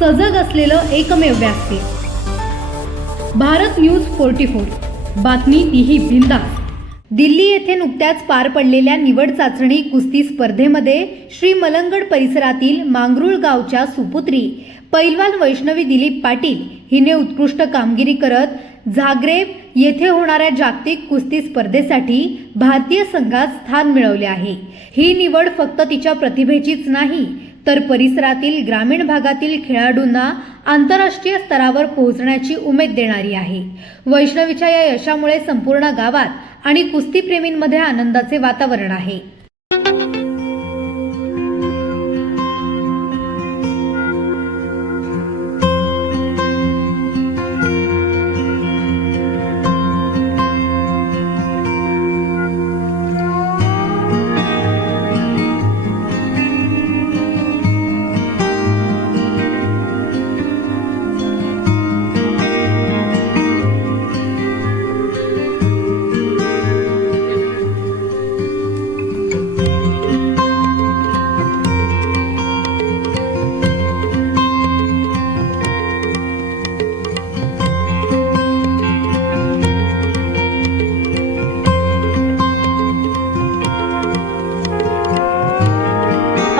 सजग असलेलं एकमेव व्यासपीठ भारत न्यूज फोर्टी फोर. बातमी तीही बिंदा दिल्ली येथे नुकत्याच पार पडलेल्या निवड चाचणी कुस्ती स्पर्धेमध्ये श्री मलंगड परिसरातील मांगरुळ गावच्या सुपुत्री पैलवान वैष्णवी दिलीप पाटील हिने उत्कृष्ट कामगिरी करत झाग्रेब येथे होणाऱ्या जागतिक कुस्ती स्पर्धेसाठी भारतीय संघात स्थान मिळवले आहे. ही निवड फक्त तिच्या प्रतिभेचीच नाही तर परिसरातील ग्रामीण भागातील खेळाडूंना आंतरराष्ट्रीय स्तरावर पोहोचण्याची उमेद देणारी आहे. वैष्णवीच्या या यशामुळे संपूर्ण गावात आणि कुस्तीप्रेमींमध्ये आनंदाचे वातावरण आहे.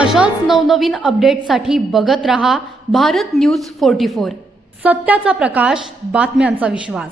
अशाच नवनवीन अपडेटसाठी बघत रहा भारत न्यूज फोर्टी फोर. सत्याचा प्रकाश बातम्यांचा विश्वास.